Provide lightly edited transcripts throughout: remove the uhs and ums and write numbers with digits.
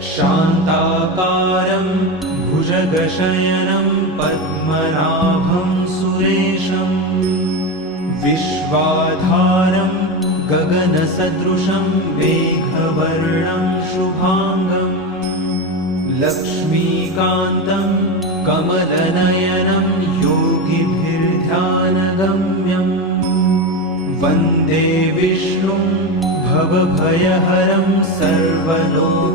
शान्ताकारं भुजगशयनं पद्मनाभं सुरेशं विश्वाधारं गगनसदृशं मेघवर्णं शुभांगं लक्ष्मीकान्तं कमलनयनं योगिभिर्ध्यानगम्यं वन्दे विष्णुं भवभयहरं सर्वलोकैकनाथम्।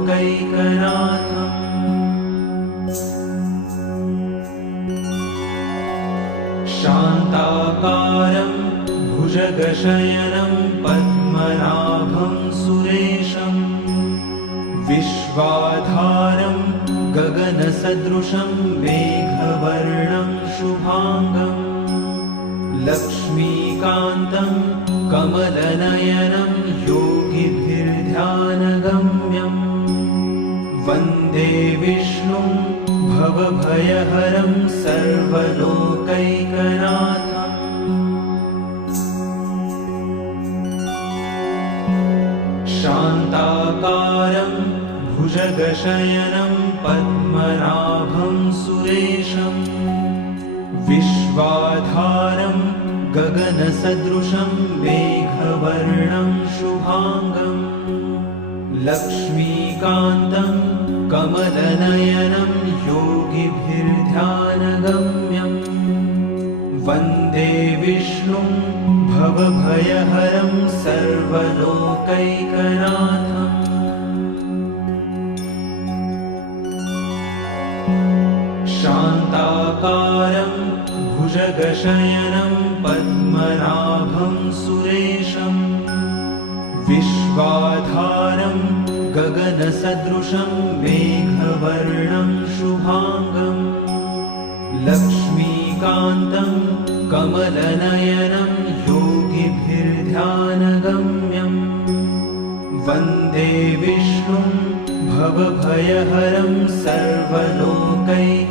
शान्ताकारं भुजगशयनं पद्मनाभं सुरेशं विश्वाधारं गगनसदृशं मेघवर्णं शुभांगं लक्ष्मीकान्तं कमलनयनं योगिभिर्ध्यानगम्यं वन्दे विष्णुं भवभयहरं सर्वलोकैकनाथम्। शान्ताकारं भुजगशयनं पद्मनाभं सुरेशं विश्वाधारं गगनसदृशं मेघवर्णं शुभांगं लक्ष्मीकान्तं कमलनयनं योगिभिर्ध्यानगम्यं वन्दे विष्णुं भवभयहरं सर्वलोकैकनाथम्। शान्ताकारं भुजगशयनं पद्मनाभं सुरेशं विश्वाधारं गगनसदृशं मेघवर्णं शुभांगं लक्ष्मीकान्तं कमलनयनं योगिभिर्ध्यानगम्यं वन्दे विष्णुं भवभयहरं सर्वलोकैकनाथम्।